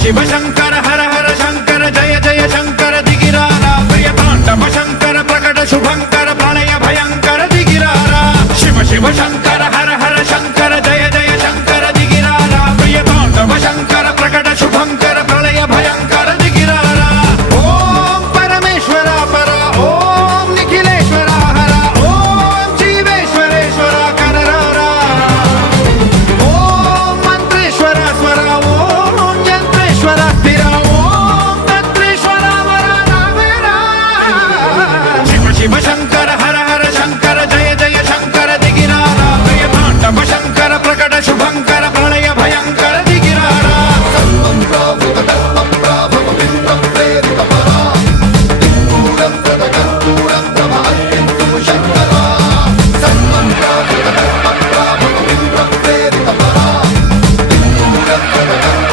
शिव शंकर हर हर शंकर जय जय शंकर दिगिरारा प्रिय तांडव शंकर प्रकट शुभंकर प्रलय भयंकर दिगिरारा शिव शिव शंकर